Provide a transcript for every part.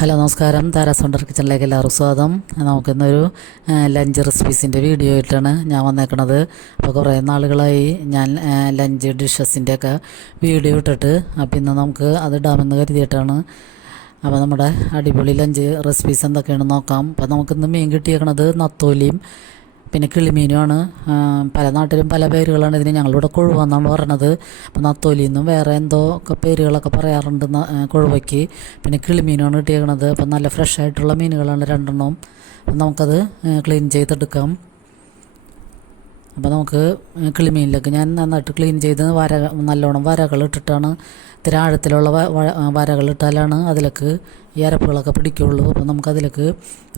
Hello നമസ്കാരം, Tara's wonder കിച്ചണിലേക്ക് എല്ലാവർക്കും സ്വാഗതം. നമുക്കിന്നൊരു ലഞ്ച് റെസിപ്പീസിൻ്റെ വീഡിയോ ആയിട്ടാണ് ഞാൻ വന്നേക്കണത്. അപ്പോൾ കുറേ നാളുകളായി ഞാൻ ലഞ്ച് ഡിഷസിൻ്റെയൊക്കെ വീഡിയോ ഇട്ടിട്ട്, അപ്പോൾ ഇന്ന് നമുക്ക് അത് ഇടാമെന്ന് കരുതിയിട്ടാണ്. അപ്പോൾ നമ്മുടെ അടിപൊളി ലഞ്ച് റെസിപ്പീസ് എന്തൊക്കെയാണെന്ന് നോക്കാം. അപ്പോൾ നമുക്കിന്ന് മീൻ കിട്ടിയേക്കണത് നത്തോലിയും പിന്നെ കിളിമീനുമാണ്. പല നാട്ടിലും പല പേരുകളാണ് ഇതിന്. ഞങ്ങളിവിടെ കൊഴുവെന്നാണ് പറയണത്. അപ്പോൾ നത്തോലിന്നും വേറെ എന്തോ ഒക്കെ പേരുകളൊക്കെ പറയാറുണ്ട് കൊഴുവയ്ക്ക്. പിന്നെ കിളിമീനുമാണ് കിട്ടിയേക്കണത്. അപ്പോൾ നല്ല ഫ്രഷ് ആയിട്ടുള്ള മീനുകളാണ് രണ്ടെണ്ണവും. അപ്പം നമുക്കത് ക്ലീൻ ചെയ്തെടുക്കാം. അപ്പോൾ നമുക്ക് കിളിമീനിലേക്ക് ഞാൻ നന്നായിട്ട് ക്ലീൻ ചെയ്ത് നല്ലോണം വരകൾ ഇട്ടിട്ടാണ്, ഇത്തിരി ആഴത്തിലുള്ള വരകൾ ഇട്ടാലാണ് അതിലേക്ക് ഈ അരപ്പുകളൊക്കെ പിടിക്കുകയുള്ളൂ. അപ്പോൾ നമുക്കതിലേക്ക്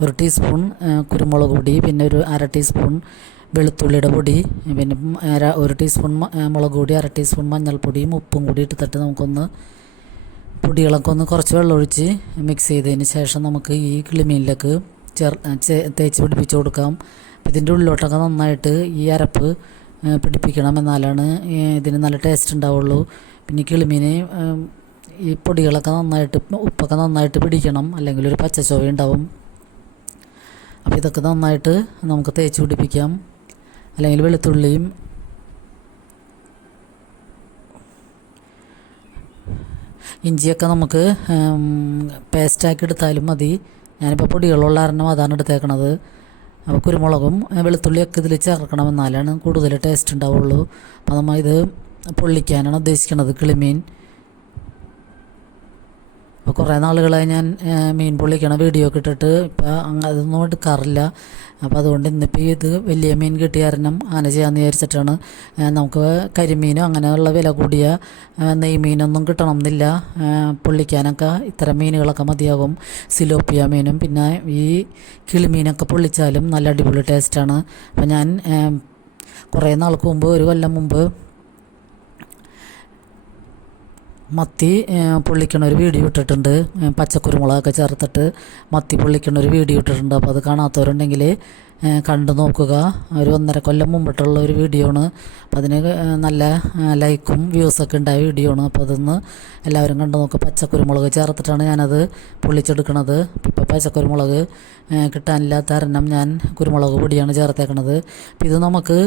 1 ടീസ്പൂൺ കുരുമുളക് പൊടി, പിന്നെ ഒരു 1/2 ടീസ്പൂൺ വെളുത്തുള്ളിയുടെ പൊടി, പിന്നെ 1 ടീസ്പൂൺ മുളക് പൊടി, 1/2 ടീസ്പൂൺ മഞ്ഞൾപ്പൊടിയും ഉപ്പും കൂടി ഇട്ടിട്ട് നമുക്കൊന്ന് പൊടികളൊക്കെ ഒന്ന് കുറച്ച് വെള്ളമൊഴിച്ച് മിക്സ് ചെയ്തതിന് ശേഷം നമുക്ക് ഈ കിളിമീനിലേക്ക് തേച്ച് പിടിപ്പിച്ച് കൊടുക്കാം. ഇതിൻ്റെ ഉള്ളിലോട്ടൊക്കെ നന്നായിട്ട് ഈ അരപ്പ് പിടിപ്പിക്കണം, എന്നാലാണ് ഇതിന് നല്ല ടേസ്റ്റ് ഉണ്ടാവുള്ളൂ. പിന്നെ കിളിമീന് ഈ പൊടികളൊക്കെ നന്നായിട്ട്, ഉപ്പൊക്കെ നന്നായിട്ട് പിടിക്കണം, അല്ലെങ്കിൽ ഒരു പച്ചച്ചൊവ ഉണ്ടാവും. അപ്പോൾ ഇതൊക്കെ നന്നായിട്ട് നമുക്ക് തേച്ച് പിടിപ്പിക്കാം. അല്ലെങ്കിൽ വെളുത്തുള്ളിയും ഇഞ്ചിയൊക്കെ നമുക്ക് പേസ്റ്റാക്കി എടുത്താലും മതി. ഞാനിപ്പോൾ പൊടികളുള്ള കാരണം അതാണ് എടുത്തേക്കണത്. അപ്പോൾ കുരുമുളകും വെളുത്തുള്ളിയൊക്കെ ഇതിൽ ചേർക്കണം, എന്നാലാണ് കൂടുതൽ ടേസ്റ്റ് ഉണ്ടാവുള്ളൂ. അപ്പോൾ നമ്മൾ ഇത് പൊള്ളിക്കാനാണ് ഉദ്ദേശിക്കുന്നത്, കിളിമീൻ. അപ്പോൾ കുറേ നാളുകളായി ഞാൻ മീൻ പൊള്ളിക്കണ വീഡിയോ ഒക്കെ ഇട്ടിട്ട് ഇപ്പോൾ അതൊന്നും എടുക്കാറില്ല. അപ്പോൾ അതുകൊണ്ട് ഇന്നിപ്പോൾ ഇത് വലിയ മീൻ കിട്ടിയ കാരണം അങ്ങനെ ചെയ്യാമെന്ന് വിചാരിച്ചിട്ടാണ്. നമുക്ക് കരിമീനോ അങ്ങനെയുള്ള വില കൂടിയ നെയ്മീനൊന്നും കിട്ടണം എന്നില്ല. പൊള്ളിക്കാനൊക്കെ ഇത്തരം മീനുകളൊക്കെ മതിയാകും. സിലോപ്പിയ മീനും പിന്നെ ഈ കിളിമീനൊക്കെ പൊള്ളിച്ചാലും നല്ല അടിപൊളി ടേസ്റ്റാണ്. അപ്പോൾ ഞാൻ കുറേ നാൾക്ക് മുമ്പ്, 1 കൊല്ലം മുമ്പ് മത്തി പൊള്ളിക്കണ ഒരു വീഡിയോ ഇട്ടിട്ടുണ്ട്. പച്ചക്കുരുമുളകൊക്കെ ചേർത്തിട്ട് മത്തി പൊള്ളിക്കണ ഒരു വീഡിയോ ഇട്ടിട്ടുണ്ട്. അപ്പോൾ അത് കാണാത്തവരുണ്ടെങ്കിൽ കണ്ടു നോക്കുക. ഒരു 1.5 കൊല്ലം മുമ്പിട്ടുള്ള ഒരു വീഡിയോ ആണ്. അപ്പോൾ അതിന് നല്ല ലൈക്കും വ്യൂസൊക്കെ ഉണ്ടായ വീഡിയോ ആണ്. അപ്പോൾ അതൊന്ന് എല്ലാവരും കണ്ടു നോക്കുക. പച്ചക്കുരുമുളക് ചേർത്തിട്ടാണ് ഞാനത് പൊള്ളിച്ചെടുക്കണത്. ഇപ്പോൾ പച്ചക്കുരുമുളക് കിട്ടാനില്ലാത്ത കാരണം ഞാൻ കുരുമുളക് പൊടിയാണ് ചേർത്തേക്കണത്. അപ്പോൾ ഇത് നമുക്ക്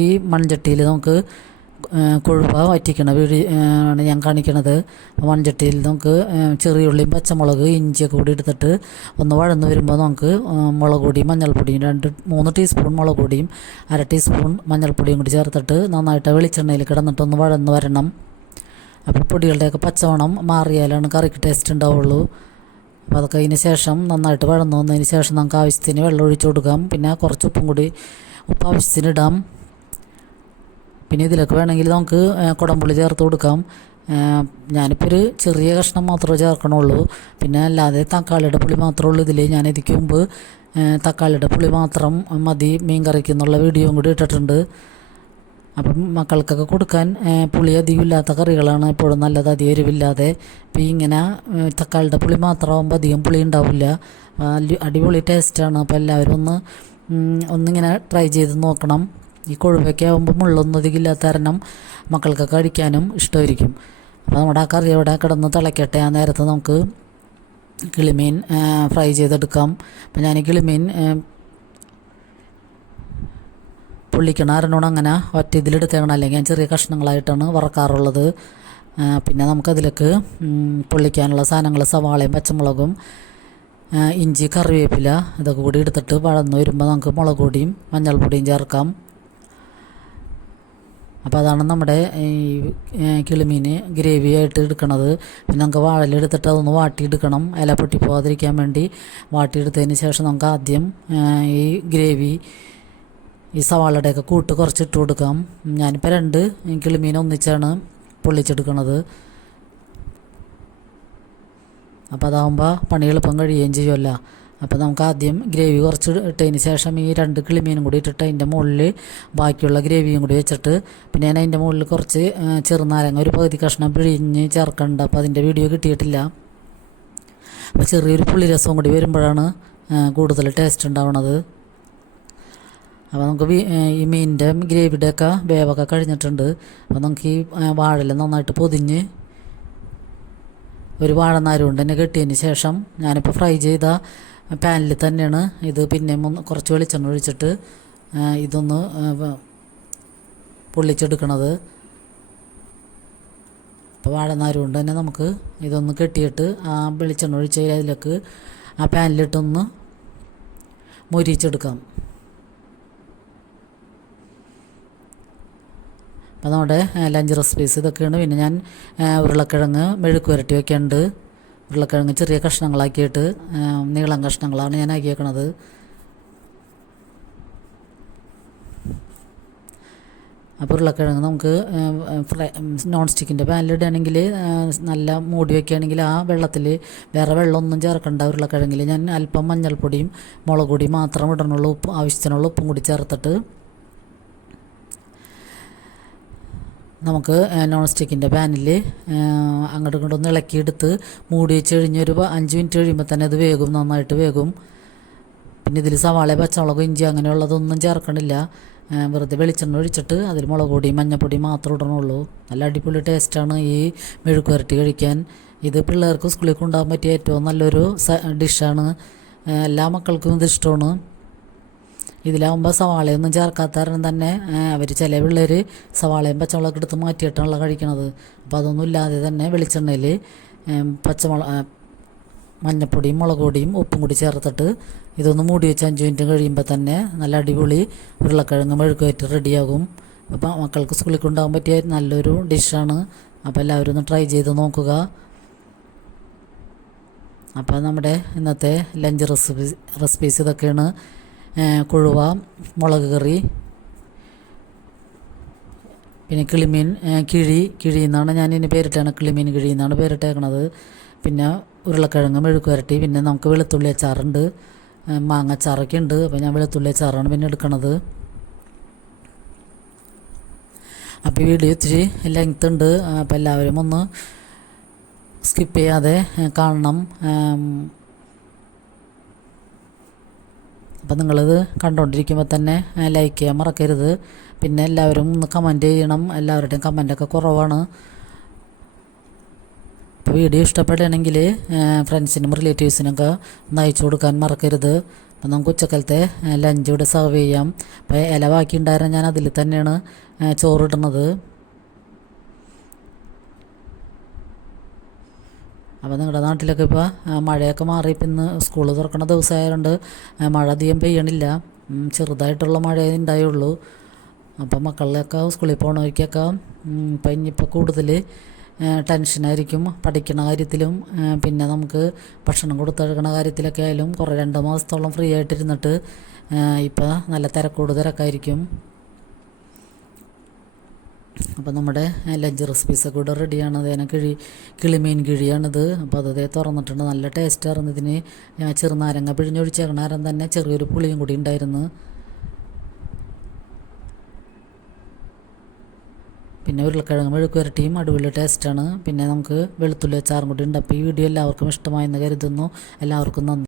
ഈ മൺചട്ടിയിൽ നമുക്ക് കൊഴുവ വറ്റിക്കണ ആണ് ഞാൻ കാണിക്കണത്. മൺചട്ടിയിൽ നമുക്ക് ചെറിയുള്ളിയും പച്ചമുളക് ഇഞ്ചിയൊക്കെ കൂടി എടുത്തിട്ട് ഒന്ന് വഴന്ന് വരുമ്പോൾ നമുക്ക് മുളക് പൊടിയും മഞ്ഞൾപ്പൊടിയും 3 ടീസ്പൂൺ മുളക് പൊടിയും 1/2 ടീസ്പൂൺ മഞ്ഞൾപ്പൊടിയും കൂടി ചേർത്തിട്ട് നന്നായിട്ട് വെളിച്ചെണ്ണയിൽ കിടന്നിട്ടൊന്ന് വഴന്ന് വരണം. അപ്പോൾ പൊടികളുടെയൊക്കെ പച്ചമണം മാറിയാലാണ് കറിക്ക് ടേസ്റ്റ് ഉണ്ടാവുള്ളൂ. അപ്പോൾ അതൊക്കെ അതിന് ശേഷം നന്നായിട്ട് വഴന്ന് വന്നതിന് ശേഷം നമുക്ക് ആവശ്യത്തിന് വെള്ളം ഒഴിച്ചു കൊടുക്കാം. പിന്നെ കുറച്ച് ഉപ്പ് ആവശ്യത്തിന് ഇടാം. പിന്നെ ഇതിലൊക്കെ വേണമെങ്കിൽ നമുക്ക് കുടംപുളി ചേർത്ത് കൊടുക്കാം. ഞാനിപ്പോൾ ഒരു ചെറിയ കഷ്ണം മാത്രമേ ചേർക്കണുള്ളൂ. പിന്നെ അല്ലാതെ തക്കാളിയുടെ പുളി മാത്രമേ ഉള്ളൂ ഇതിൽ. ഞാൻ ഇതിക്ക് മുമ്പ് തക്കാളിയുടെ പുളി മാത്രം മതി മീൻ കറിക്ക് എന്നുള്ള വീഡിയോയും കൂടി ഇട്ടിട്ടുണ്ട്. അപ്പം മക്കൾക്കൊക്കെ കൊടുക്കാൻ പുളി അധികം ഇല്ലാത്ത കറികളാണ് എപ്പോഴും നല്ലത്, അധികം എരിവില്ലാതെ. ഇപ്പോൾ ഇങ്ങനെ തക്കാളിയുടെ പുളി മാത്രമാകുമ്പോൾ അധികം പുളി ഉണ്ടാവില്ല, അടിപൊളി ടേസ്റ്റാണ്. അപ്പോൾ എല്ലാവരും ഒന്നിങ്ങനെ ട്രൈ ചെയ്ത് നോക്കണം. ഈ കൊഴുവയ്ക്ക് ആകുമ്പോൾ മുള്ളൊന്നും അധികമില്ലാത്ത കാരണം മക്കൾക്കൊക്കെ കഴിക്കാനും ഇഷ്ടമായിരിക്കും. അപ്പോൾ നമ്മുടെ ആ കറി അവിടെ കിടന്ന് തിളയ്ക്കട്ടെ. ആ നേരത്ത് നമുക്ക് കിളിമീൻ ഫ്രൈ ചെയ്തെടുക്കാം. അപ്പോൾ ഞാൻ ഈ കിളിമീൻ പൊള്ളിക്കണ അരനോണം അങ്ങനെ ഒറ്റ ഇതിലെടുത്തേക്കണം, അല്ലെങ്കിൽ ഞാൻ ചെറിയ കഷ്ണങ്ങളായിട്ടാണ് വറക്കാറുള്ളത്. പിന്നെ നമുക്കതിലേക്ക് പൊള്ളിക്കാനുള്ള സാധനങ്ങൾ സവാളയും പച്ചമുളകും ഇഞ്ചി കറിവേപ്പില ഇതൊക്കെ കൂടി എടുത്തിട്ട് വഴന്ന് വരുമ്പോൾ നമുക്ക് മുളക് പൊടിയും മഞ്ഞൾപ്പൊടിയും ചേർക്കാം. അപ്പോൾ അതാണ് നമ്മുടെ ഈ കിളിമീൻ ഗ്രേവി ആയിട്ട് എടുക്കണത്. പിന്നെ നമുക്ക് വാഴലെടുത്തിട്ട് അതൊന്ന് വാട്ടിയെടുക്കണം, ഇല പൊട്ടിപ്പോകാതിരിക്കാൻ വേണ്ടി. വാട്ടിയെടുത്തതിന് ശേഷം നമുക്ക് ആദ്യം ഈ ഗ്രേവി ഈ സവാളയുടെയൊക്കെ കൂട്ട് കുറച്ച് ഇട്ട് കൊടുക്കാം. ഞാനിപ്പോൾ 2 കിളിമീൻ ഒന്നിച്ചാണ് പൊള്ളിച്ചെടുക്കണത്. അപ്പോൾ അതാകുമ്പോൾ പണി എളുപ്പം കഴിയുകയും ചെയ്യുമല്ലോ. അപ്പോൾ നമുക്ക് ആദ്യം ഗ്രേവി കുറച്ച് ഇട്ടതിന് ശേഷം ഈ 2 കിളിമീനും കൂടി ഇട്ടിട്ട് അതിൻ്റെ മുകളിൽ ബാക്കിയുള്ള ഗ്രേവിയും കൂടി വെച്ചിട്ട്, പിന്നെ ഞാൻ അതിൻ്റെ മുകളിൽ കുറച്ച് ചെറുനാരങ്ങ ഒരു പകുതി കഷ്ണം പിഴിഞ്ഞ് ചേർക്കുന്നുണ്ട്. അപ്പോൾ അതിൻ്റെ വീഡിയോ കിട്ടിയിട്ടില്ല. അപ്പോൾ ചെറിയൊരു പുളിരസം കൂടി വരുമ്പോഴാണ് കൂടുതൽ ടേസ്റ്റ് ഉണ്ടാവുന്നത്. അപ്പോൾ നമുക്ക് ഈ മീനിൻ്റെ ഗ്രേവിയുടെയൊക്കെ വേവൊക്കെ കഴിഞ്ഞിട്ടുണ്ട്. അപ്പോൾ നമുക്ക് ഈ വാഴയില നന്നായിട്ട് പൊതിഞ്ഞ് ഒരു വാഴനാര് കൊണ്ട് തന്നെ കെട്ടിയതിന് ശേഷം ഞാനിപ്പോൾ ഫ്രൈ ചെയ്ത പാനിൽ തന്നെയാണ് ഇത് പിന്നെയും ഒന്ന് കുറച്ച് വെളിച്ചെണ്ണ ഒഴിച്ചിട്ട് ഇതൊന്ന് പൊള്ളിച്ചെടുക്കണത്. അപ്പോൾ വാഴനാര് കൊണ്ട് തന്നെ നമുക്ക് ഇതൊന്ന് കെട്ടിയിട്ട് ആ വെളിച്ചെണ്ണ ഒഴിച്ച് അതിലേക്ക് ആ പാനിലിട്ടൊന്ന് മൊരിച്ചെടുക്കാം. അപ്പോൾ നമ്മുടെ ലഞ്ച് റെസിപ്പീസ് ഇതൊക്കെയാണ്. പിന്നെ ഞാൻ ഉരുളക്കിഴങ്ങ് മെഴുക്ക് പുരട്ടി വയ്ക്കുന്നുണ്ട്. ഉരുളക്കിഴങ്ങ് ചെറിയ കഷ്ണങ്ങളാക്കിയിട്ട് നീളം കഷ്ണങ്ങളാണ് ഞാൻ ആക്കി വെക്കണത്. അപ്പോൾ ഉരുളക്കിഴങ്ങ് നമുക്ക് നോൺ സ്റ്റിക്കിൻ്റെ പാനിലിടുകയാണെങ്കിൽ നല്ല മൂടി വയ്ക്കുകയാണെങ്കിൽ ആ വെള്ളത്തിൽ വേറെ വെള്ളമൊന്നും ചേർക്കണ്ട. ഉരുളക്കിഴങ്ങിൽ ഞാൻ അല്പം മഞ്ഞൾപ്പൊടിയും മുളക് പൊടിയും മാത്രം ഇടണുള്ളൂ. ഉപ്പ് ആവശ്യത്തിനുള്ള ഉപ്പും കൂടി ചേർത്തിട്ട് നമുക്ക് നോൺ സ്റ്റിക്കിൻ്റെ പാനിൽ അങ്ങോട്ടും ഇങ്ങോട്ടും ഇളക്കിയെടുത്ത് മൂടി വെച്ച് കഴിഞ്ഞൊരു 5 മിനിറ്റ് കഴിയുമ്പോൾ തന്നെ അത് വേകും, നന്നായിട്ട് വേകും. പിന്നെ ഇതിൽ സവാള, പച്ചമുളക്, ഇഞ്ചി അങ്ങനെയുള്ളതൊന്നും ചേർക്കണില്ല. വെറുതെ വെളിച്ചെണ്ണ ഒഴിച്ചിട്ട് അതിൽ മുളക് പൊടി മഞ്ഞൾപ്പൊടി മാത്രം ഇടണുള്ളൂ. നല്ല അടിപൊളി ടേസ്റ്റാണ് ഈ മെഴുക്ക് പുരട്ടി കഴിക്കാൻ. ഇത് പിള്ളേർക്ക് സ്കൂളിൽ കൊണ്ടുപോകാൻ പറ്റിയ ഏറ്റവും നല്ലൊരു ഡിഷാണ്. എല്ലാ മക്കൾക്കും ഇത് ഇഷ്ടമാണ്. ഇതിലാവുമ്പോൾ സവാളയൊന്നും ചേർക്കാത്ത കാരണം തന്നെ ചില പിള്ളേർ സവാളയും പച്ചമുളക് എടുത്ത് മാറ്റിയിട്ടാണല്ലോ കഴിക്കണത്. അപ്പോൾ അതൊന്നും ഇല്ലാതെ തന്നെ വെളിച്ചെണ്ണയിൽ മഞ്ഞപ്പൊടിയും മുളക് പൊടിയും ഉപ്പും കൂടി ചേർത്തിട്ട് ഇതൊന്ന് മൂടി വെച്ച് 5 മിനിറ്റ് കഴിയുമ്പോൾ തന്നെ നല്ല അടിപൊളി ഉരുളക്കിഴങ്ങ് മെഴുക്ക് പുരട്ടി റെഡിയാകും. അപ്പോൾ മക്കൾക്ക് സ്കൂളിൽ കൊണ്ടുപോകാൻ പറ്റിയ നല്ലൊരു ഡിഷാണ്. അപ്പോൾ എല്ലാവരും ഒന്ന് ട്രൈ ചെയ്ത് നോക്കുക. അപ്പോൾ നമ്മുടെ ഇന്നത്തെ ലഞ്ച് റെസിപ്പീസ് ഇതൊക്കെയാണ്. കുഴുവ മുളക് കറി, പിന്നെ കിളിമീൻ കിഴി എന്നാണ് ഞാൻ ഇതിന് പേരിട്ടാണ്, കിളിമീൻ കിഴി എന്നാണ് പേരിട്ടേക്കണത്. പിന്നെ ഉരുളക്കിഴങ്ങ് മെഴുക്ക് പുരട്ടി, പിന്നെ നമുക്ക് വെളുത്തുള്ളി അച്ചാറുണ്ട്, മാങ്ങ അച്ചാറൊക്കെ ഉണ്ട്. അപ്പോൾ ഞാൻ വെളുത്തുള്ളി അച്ചാറാണ് പിന്നെ എടുക്കണത്. അപ്പോൾ വീഡിയോ ഇത്തിരി ലെങ്ത് ഉണ്ട്. അപ്പോൾ എല്ലാവരും ഒന്ന് സ്കിപ്പ് ചെയ്യാതെ കാണണം. അപ്പം നിങ്ങളിത് കണ്ടുകൊണ്ടിരിക്കുമ്പോൾ തന്നെ ലൈക്ക് ചെയ്യാൻ മറക്കരുത്. പിന്നെ എല്ലാവരും ഒന്ന് കമൻറ്റ് ചെയ്യണം. എല്ലാവരുടെയും കമൻറ്റൊക്കെ കുറവാണ്. അപ്പോൾ വീഡിയോ ഇഷ്ടപ്പെടുകയാണെങ്കിൽ ഫ്രണ്ട്സിനും റിലേറ്റീവ്സിനൊക്കെ ഒന്ന് അയച്ചു കൊടുക്കാൻ മറക്കരുത്. അപ്പം നമുക്ക് ഉച്ചക്കലത്തെ ലഞ്ച് ഇവിടെ സെർവ് ചെയ്യാം. അപ്പോൾ ഇല ബാക്കി ഉണ്ടായിരുന്ന ഞാൻ അതിൽ തന്നെയാണ് ചോറിടുന്നത്. അപ്പോൾ നിങ്ങളുടെ നാട്ടിലൊക്കെ ഇപ്പോൾ മഴയൊക്കെ മാറി ഇപ്പം ഇന്ന് സ്കൂൾ തുറക്കുന്ന ദിവസമായതുകൊണ്ട് മഴ അധികം പെയ്യണില്ല, ചെറുതായിട്ടുള്ള മഴയേ ഉണ്ടായുള്ളൂ. അപ്പം മക്കളിലൊക്കെ സ്കൂളിൽ പോകണവർക്കൊക്കെ ഇപ്പം ഇനിയിപ്പോൾ കൂടുതൽ ടെൻഷനായിരിക്കും പഠിക്കണ കാര്യത്തിലും പിന്നെ നമുക്ക് ഭക്ഷണം കൊടുത്തെടുക്കണ കാര്യത്തിലൊക്കെ ആയാലും. കുറേ 2 മാസത്തോളം ഫ്രീ ആയിട്ടിരുന്നിട്ട് ഇപ്പം നല്ല തിരക്കായിരിക്കും. അപ്പോൾ നമ്മുടെ ലഞ്ച് റെസിപ്പീസൊക്കെ ഇവിടെ റെഡിയാണ്. അതേനെ കിളിമീൻ കിഴിയാണിത്. അപ്പോൾ അതേ തുറന്നിട്ടുണ്ട്. നല്ല ടേസ്റ്റായിരുന്നു ഇതിന്. ചെറുനാരങ്ങ പിഴിഞ്ഞൊഴിച്ചേക്കണ നേരം തന്നെ ചെറിയൊരു പുളിയും കൂടി ഉണ്ടായിരുന്നു. പിന്നെ ഉരുളക്കിഴങ്ങ് മെഴുക്ക് പുരട്ടിയും അടിപൊളി ടേസ്റ്റാണ്. പിന്നെ നമുക്ക് വെളുത്തുള്ളി അച്ചാറും കൂടി ഉണ്ട്. അപ്പോൾ ഈ വീഡിയോ എല്ലാവർക്കും ഇഷ്ടമായെന്ന് കരുതുന്നു. എല്ലാവർക്കും നന്ദി.